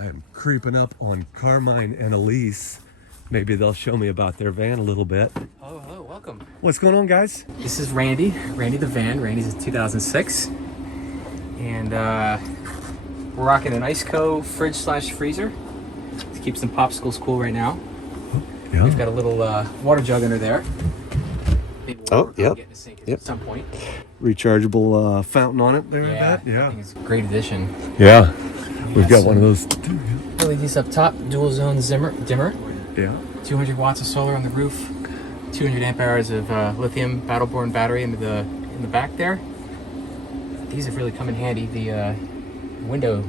I'm creeping up on Carmine and Elise. Maybe they'll show me about their van a little bit. Oh, hello, welcome. What's going on, guys? This is Randy the van. Randy's a 2006. And we're rocking an Iceco fridge/freezer to keep some popsicles cool right now. Yeah. We've got a little water jug under there. Maybe Oh, yep. Get in the sink Yep. at some point. Rechargeable fountain on it there. Yeah, I bet. I think it's a great addition. Yeah. We've got one of those too. LEDs up top, dual zone dimmer. Yeah. 200 watts of solar on the roof. 200 amp hours of lithium battle-borne battery in the back there. These have really come in handy. The window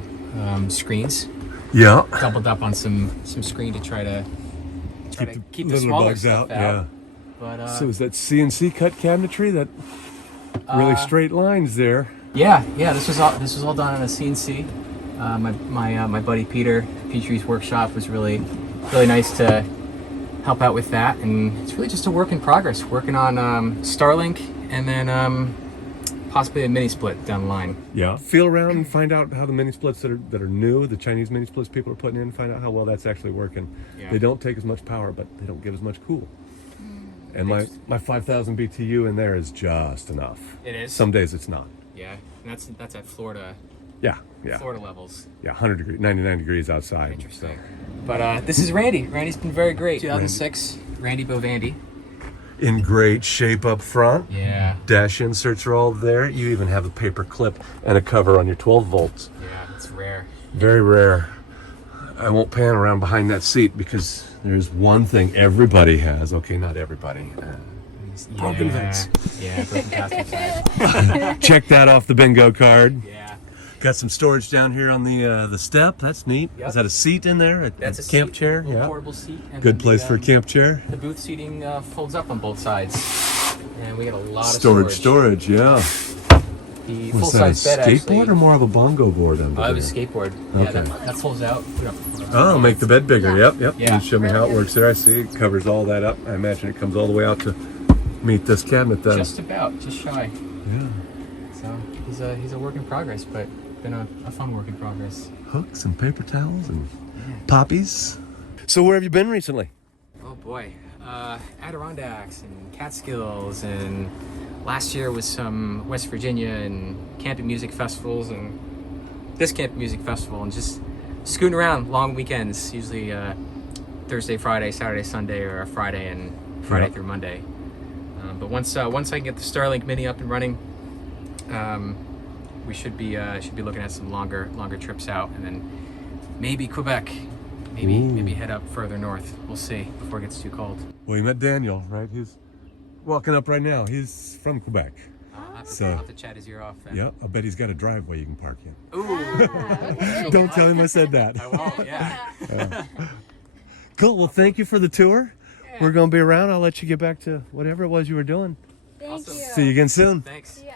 screens. Yeah. Doubled up on some screen to try to keep the little smaller bugs stuff out. Yeah. But So is that CNC cut cabinetry? That really straight lines there. yeah. This was all done on a CNC. My buddy Peter, Petrie's workshop, was really nice to help out with that, and it's really just a work in progress. Working on Starlink, and then possibly a mini split down the line. Yeah. Feel around and find out how the mini splits that are new, the Chinese mini splits people are putting in, find out how well that's actually working. Yeah. They don't take as much power, but they don't give as much cool. And my 5,000 BTU in there is just enough. It is. Some days it's not. Yeah, and that's at Florida. Yeah. Florida levels. Yeah, 100 degrees, 99 degrees outside. Interesting. But this is Randy. Randy's been very great. 2006, Randy Bovandy. In great shape up front. Yeah. Dash inserts are all there. You even have a paper clip and a cover on your 12 volts. Yeah, it's rare. Very rare. I won't pan around behind that seat because there's one thing everybody has. Okay, not everybody. Broken vents. Yeah, broken passenger side. Check that off the bingo card. Yeah. Got some storage down here on the step. That's neat. Yep. Is that a seat in there? That's a camp seat, chair. little Yeah. portable seat. And Good then place for a camp chair. The booth seating folds up on both sides, and we got a lot of Storage. Yeah. The What's that? A full-size bed skateboard actually. or more of a bongo board under Oh, there? it was a skateboard. Okay. Yeah, that folds out. Oh, make the bed bigger. Yep. Yeah. You show me how it works there. I see it covers all that up. I imagine it comes all the way out to meet this cabinet then. Just about, just shy. Yeah. So he's a work in progress, but been a fun work in progress. Hooks and paper towels and poppies. So where have you been recently? Oh boy, Adirondacks and Catskills, and last year was some West Virginia and camping music festivals, and this camping music festival, and just scooting around long weekends, usually Thursday, Friday, Saturday, Sunday, or a Friday and Friday through Monday. But once I can get the Starlink Mini up and running, we should be looking at some longer trips out, and then maybe Quebec, maybe head up further north. We'll see before it gets too cold. Well, you met Daniel, right? He's walking up right now. He's from Quebec. I'll have to chat his ear off then. Yeah, I bet he's got a driveway you can park in. Ooh. Don't tell him I said that. I won't. Yeah. Cool. Well, thank you for the tour. Yeah. We're going to be around. I'll let you get back to whatever it was you were doing. Thank Awesome. you. See you again soon. Thanks. Yeah.